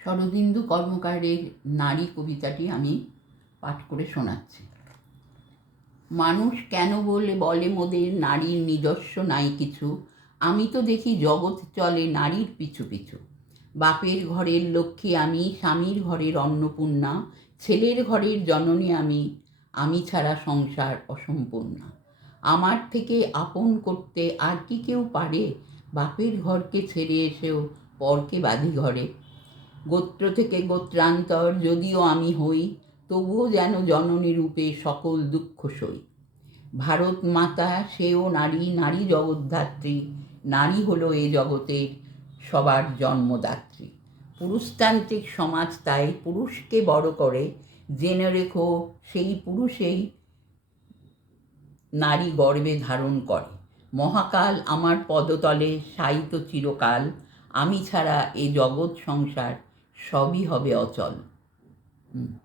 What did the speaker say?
শরদিন্দু কর্মকারের নারী কবিতাটি আমি পাঠ করে শোনাচ্ছি। মানুষ কেন বলে মোদের নারীর নিজস্ব নাই কিছু, আমি তো দেখি জগৎ চলে নারীর পিছু পিছু। বাপের ঘরের লক্ষ্মী আমি, স্বামীর ঘরের অন্নপূর্ণা, ছেলের ঘরের জননী আমি ছাড়া সংসার অসম্পূর্ণা। আমার থেকে আপন করতে আর কি কেউ পারে, বাপের ঘরকে ছেড়ে এসেও পরকে বাঁধি ঘরে। গোত্র থেকে গোত্রান্তর যদিও আমি হই, তবুও যেন জননী রূপে সকল দুঃখ সই। ভারত মাতা সেও নারী, নারী জগদ্ধাত্রী, নারী হলো এ জগতের সবার জন্মদাত্রী। পুরুষতান্ত্রিক সমাজ তাই পুরুষকে বড় করে, জেনে রেখো সেই পুরুষেই নারী গর্বে ধারণ করে। মহাকাল আমার পদতলে শায়িত চিরকাল, আমি ছাড়া এ জগৎ সংসার সবই হবে অচল।